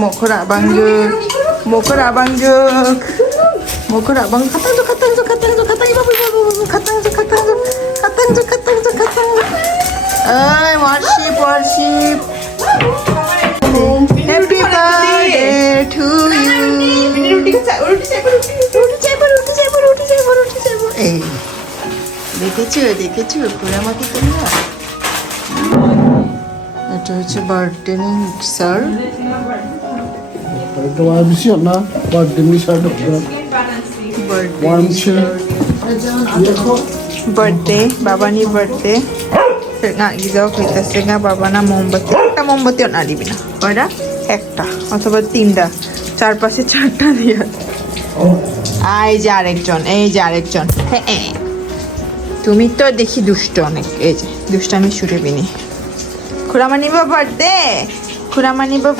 Mokor abangjek. Mokor abangjek. Mokor abang katang jo. Ay, worship. Happy birthday to you. রুটি চাইবো। এই দেখেছো পুরো আমাকে তোমরা। এটা হচ্ছে বার্থডে স্যার। বার্থডে বাবানি birthday nga gizaw kaitas nga baba na মোমবাতি একটা মোমবাতিও না দিবি না কয়টা একটা অথবা তিনটা চারপাশে চারটা দিয়া এই যে আরেকজন তুমি তো দেখি দুষ্ট অনেক এই যে দুষ্টামি শুরু বিনি খুড়ামানিবা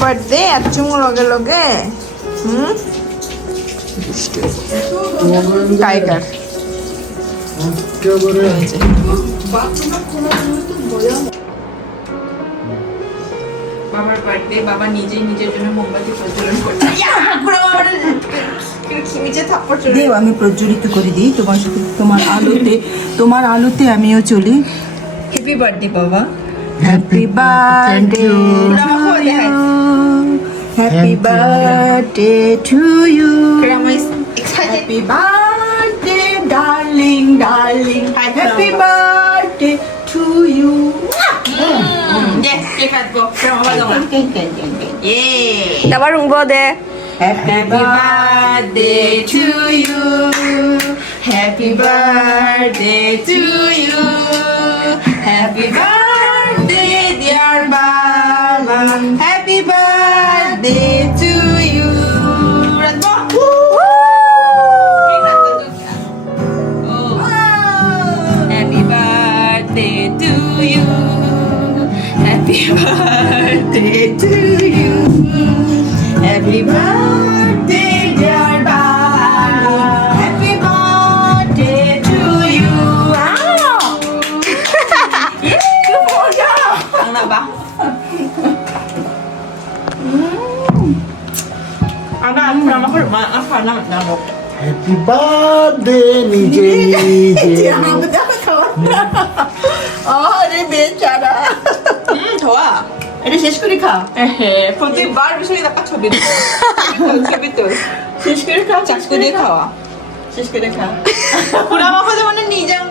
বার্থডে আচ্ছুম লগে দুষ্ট টাইগার বাবার বার্থডে বাবা নিজের জন্য মোমবাতি প্রজ্বলন করছে দেও আমি প্রজ্বলিত করে দিই তোমার সাথে তোমার আলোতে আমিও চলি হ্যাপি বার্থডে বাবা happy birthday happy birthday to you happy birthday darling happy birthday to you Dapat rungbo deh. Happy birthday to you. Happy birthday to you. Happy birthday dear Baba. Happy birthday to you. Ratbo. Happy birthday to you. Happy birthday to you. Happy birthday, dear Baba. Happy birthday to you. Ang na ba? Ang na ako na ako. Happy birthday, nije. আরে বেচারা ধোয়া এটা শেষ করে খা প্রতিবার বিষয়ে দেখা ছবি তো শেষ করে খা চাষ করে খাওয়া শেষ করে খা পুরো আমাকে তো মানে নিয়ে যাও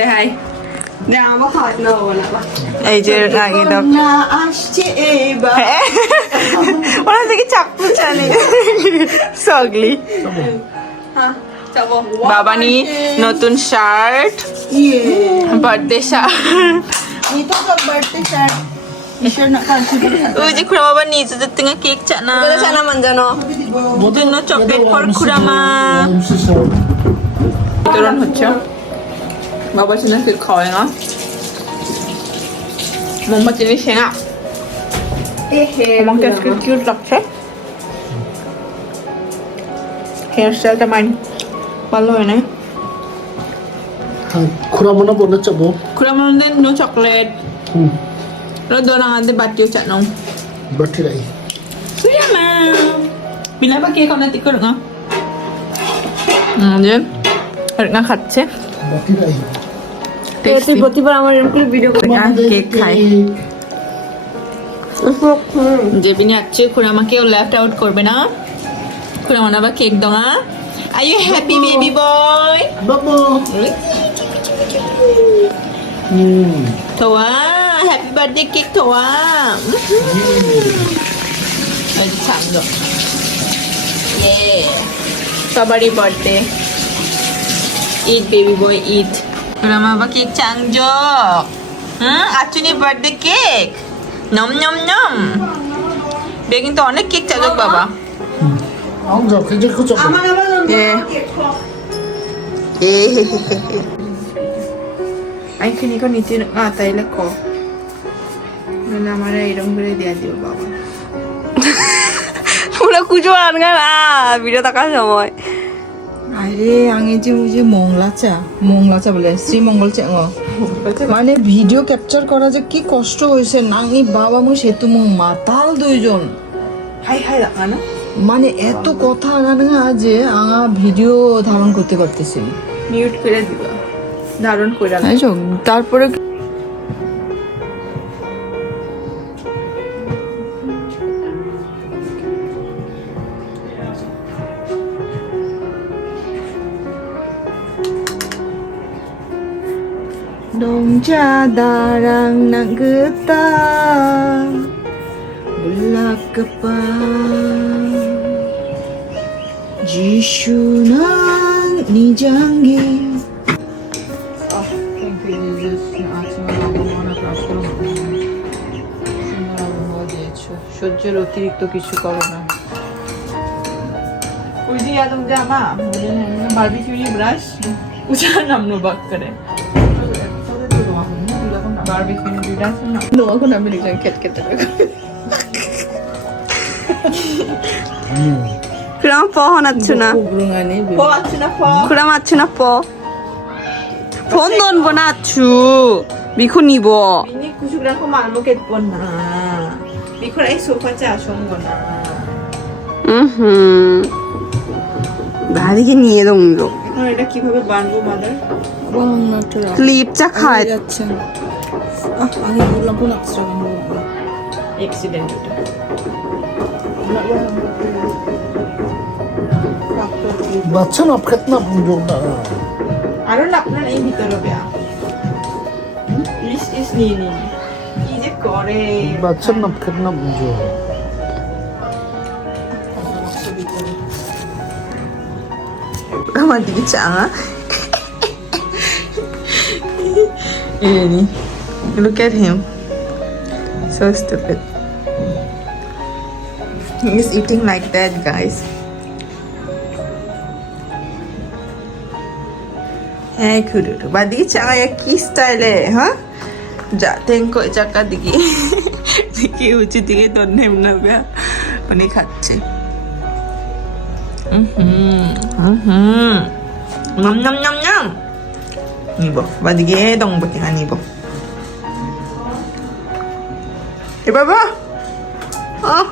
দেখাই এই যে আসছে ওরা থেকে চাকু চালে সগলি বাবানি নতুন শার্ট বার্থডে শার্ট ওই যে খুড়া বাবা নিজেদের থেকে কেক চানা Manjano. জন্য চকলেট ফর খুড়ামা বিতরণ হচ্ছে বাবা সিনা কেক খাওয়ায় না মোমবাতি নিয়ে সেনা আমাকে আজকে কিউট লাগছে হেয়ার স্টাইলটা মাইন্ড ভালো হয় না Kuramana boleh coba. খুড়ামাদের no chocolate doon ang bati sa nong Berarti dah. suya ma bila pa kaya na tikor nga যে না খাচ্ছে Berarti dah. তুই প্রতিবার আমার এরকম করে ভিডিও করে কেক খাই যে বিনি আছে খুড়ামাকেও লেফট আউট করবে না খুড়ামা আবার কেক দঙা are you happy baby boy Babo. তোয়া হ্যাপি বার্থডে কেক তোয়া এই চাঙ্গো ইয়ে সবারই বার্থডে ঈদ বেবি বয় ঈদ খুড়ামা আবার কেক চাংজো আচুনি বার্থডে কেক নম নম নম বে কিন্তু অনেক কেক চাজক বাবা Ang jauh kerja kau coba. আমি কিনিকো নিতে তাইলে ক আমার এরকম করে দিয়া দিও বাবা পুরো কুচো আনগান ভিডিও দেখার সময় আরে আগে যে ওই যে মংলাচা বলে শ্রীমঙ্গল চা মানে ভিডিও ক্যাপচার করা যে কি কষ্ট হয়েছে নাঙি বাবা মু সেতু মু মাতাল দুইজন হাই হাই না মানে এত কথা আগানা যে আঙা ভিডিও ধারণ করতে পারতেছি মিউট করে দিবা ধারণ করে তারপরে Dongja darang nak getah belak kepal Jishu nang ni janggi thank you Jesus সহ্যের অতিরিক্ত কিছু করো না উইজি আদম জামা বারবিকিউ ব্রাশ উচার নাম নো বাক করে barbecue di dasar no aku nak beli jaket kita 그럼 뻐 하나추나 po achuna po 그럼 아추나 뻐 본돈 보나추 미코니 보 ini kusuran ko mal mo ket pon na mikor ai sofa cha ashong go na 나리게 নিয়ে 동조 এখন এটা কিভাবে বানবো মাদার ক্লিপ চা খায় যাচ্ছে আমি বললাম কোন এক্সট্রা বানবো অ্যাক্সিডেন্ট এটা বাচ্চা না ফেতনা বুঝোটা আরো আপনার এই ভিতরে বেয়া ইস নি কি যে করে বাচ্চা না ফেতনা বুঝো আমার দিকে চাঙা look at him so stupid he's eating like that guys hey kudu badi chaya ki style hai ha jate ko jaka digi digi uchi dige donne na be oni khacche nam nam nam nam nibo badige dong baking nibo eh baba ah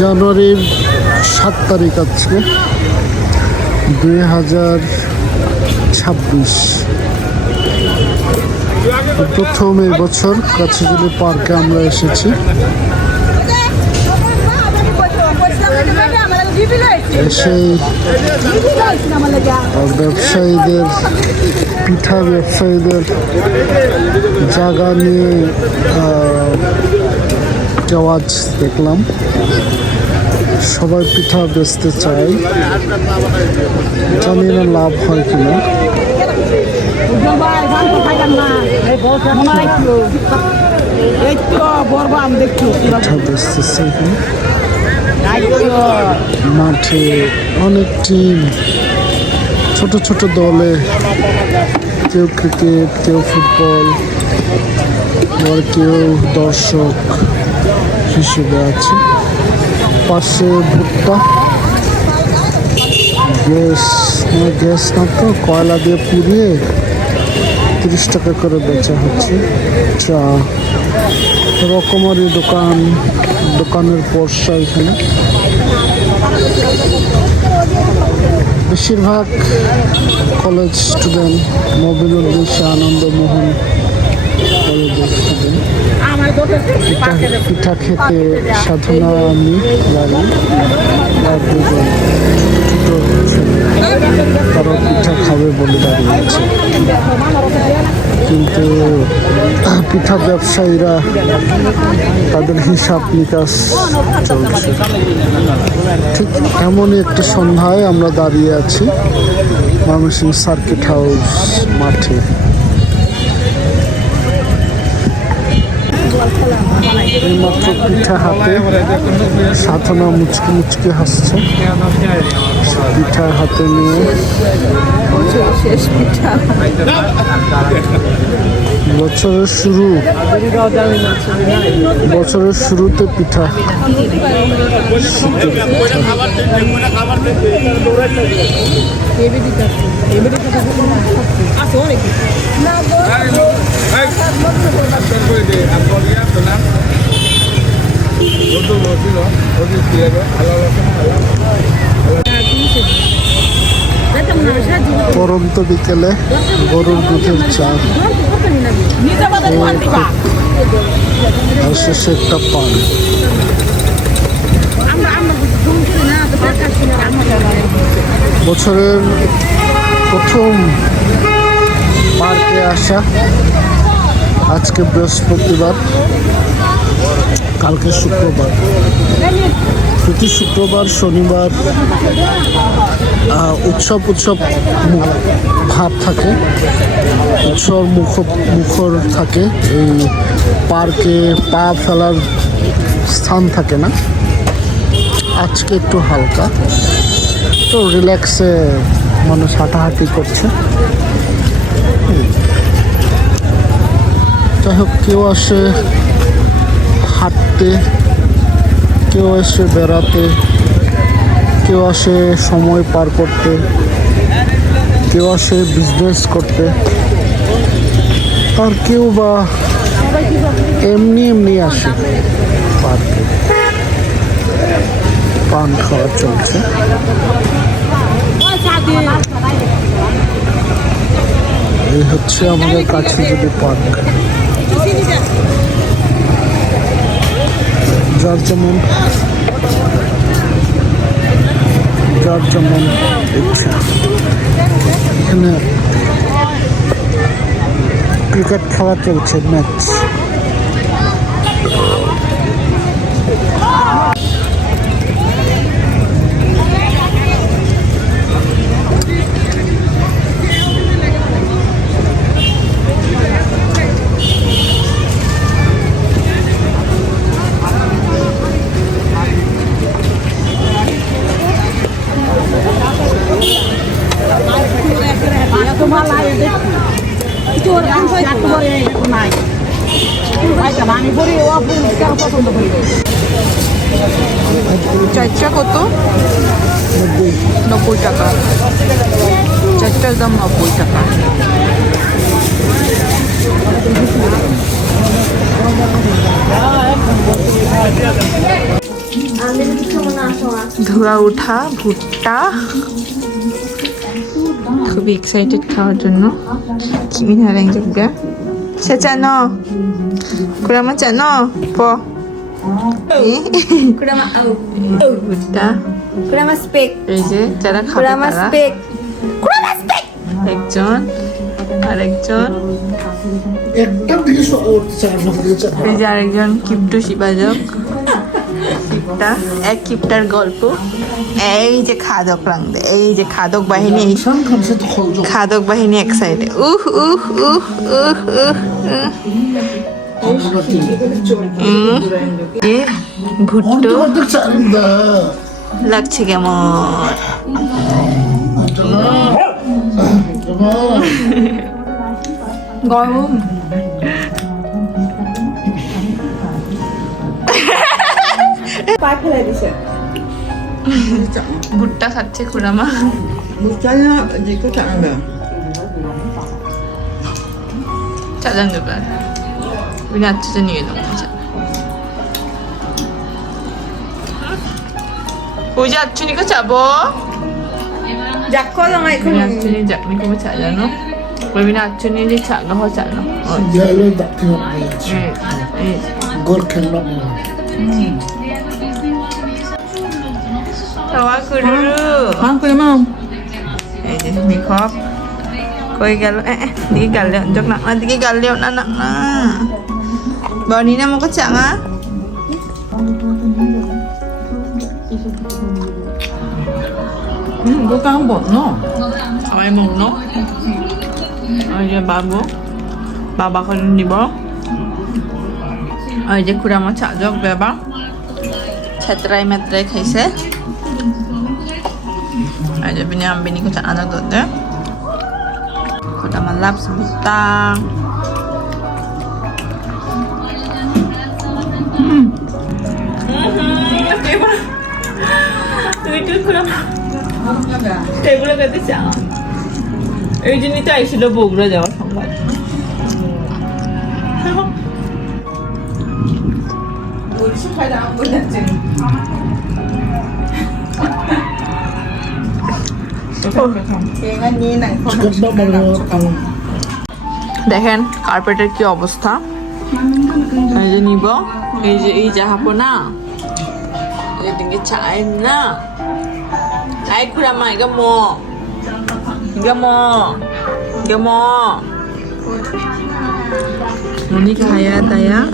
জানুয়ারির 7 তারিখ আজকে 2026 প্রথম এই বছর কাছেজুলি পার্কে আমরা এসেছি সেই ব্যবসায়ীদের পিঠা ব্যবসায়ীদের জায়গা নিয়ে আওয়াজ দেখলাম সবাই পিঠা বেচতে চায় জানি না লাভ হয় কিনা পিঠা বেচতেছে এখানে মাঠে অনেক টিম ছোট ছোট দলে কেউ ক্রিকেট কেউ ফুটবল আবার কেউ দর্শক হিসেবে আছে পাশে ভুট্টা গ্যাস না তো কয়লা দিয়ে পুড়িয়ে 30 টাকা করে বেচা হচ্ছে চা রকমারি দোকানের পর্সা এখানে বেশিরভাগ কলেজ স্টুডেন্ট মোবিলুর উদ্দেশ্যে আনন্দমোহন কলেজের স্টুডেন্ট পিঠা খেতে সাধনা আমি যাই আর দুজন ছোট ছেলে তারা পিঠা খাবে বলে দাঁড়িয়েছে কিন্তু পিঠা ব্যবসায়ীরা তাদের হিসাব নিকাশ চলছে। ঠিক এমনই একটি সন্ধ্যায় আমরা দাঁড়িয়ে আছি ময়মনসিংহ সার্কিট হাউস মাঠে। এইমাত্র পিঠা হাতে সাধনা মুচকি মুচকি হাসছে, পিঠা হাতে নিয়ে। শেষ পিঠা। বছরের শুরুতে পিঠা। পরন্ত বিকেলে গরুর দুধের চা আর শেষে একটা পান। বছরের প্রথম পার্কে আসা। আজকে বৃহস্পতিবার, কালকে শুক্রবার। প্রতি শুক্রবার শনিবার উৎসব ভাব থাকে, উৎসব মুখর থাকে। এই পার্কে পা ফেলার স্থান থাকে না। আজকে একটু হালকা, তো রিল্যাক্সে মানুষ হাঁটাহাঁটি করছে। যাই হোক, কেউ আসে হাঁটতে, কেউ আসে বেড়াতে, কেউ আসে সময় পার করতে, কেউ আসে বিজনেস করতে, আর কেউ বা এমনি আসে পার্কে। পান খাওয়া চলছে। এই হচ্ছে আমাদের কাছে যদি পার্ক। যার যেমন ইচ্ছা। এখানে ক্রিকেট খেলা চলছে, ম্যাচ। চারটা কত? 90 টাকা। চারটার দাম 90 টাকা। ধোয়া উঠা ভুট্টা, খুবই এক্সাইটেড খাওয়ার জন্য। Kimihalang juga. Sa chano. Kurama chano. Po. Kurama ভুট্টা। Kurama spek. এই যে যারা খাবে Kurama তারা। spek. Kurama spek. একজন আরেকজন, এই যে আরেকজন কিপ্টু শিবাজক। কিপ্টা, এক কিপ্টার গল্প। এই যে খাদক রাংদে, এই যে খাদক বাহিনী, খাদক বাহিনী এক সাইডে। ভুট্টো লাগছে কেমন? গরম। ভুট্টা খাচ্ছে খুড়ামা। চালান দেবার বিনাচ্ছে নিয়ে নেব। পূজা আচ্ছুনি কো চাবো আচ্ছুনি জাকনি কো চালানো বলবিনা আচ্ছুনি যে চালো হ চালো তাওয়া কুরু এই যে makeup Koi galo di galo jok nak na di galo anak na. Bawa Nina mau kecak ah? Gue kan bono. Ay mong no? Ay bago. Baba ko দিব ওই যে খুড়া মা চাজক বাবা ছেত্রাই মেত্রাই খাইছে ay যে বিনি ambini ko sa ano doon খুড়া মা laps butang তুই খুড়া মা টেবিলে গেতে চা এই জন্যই তো আইছিল বগুড়া যাওয়ার সংবাদ দেখেন কার্পেটের কি অবস্থা এই যে নিব এই যে এই জাহাপো না এদিকে চাই না আই খুড়ামা গামো গামো গামো ini kaya taya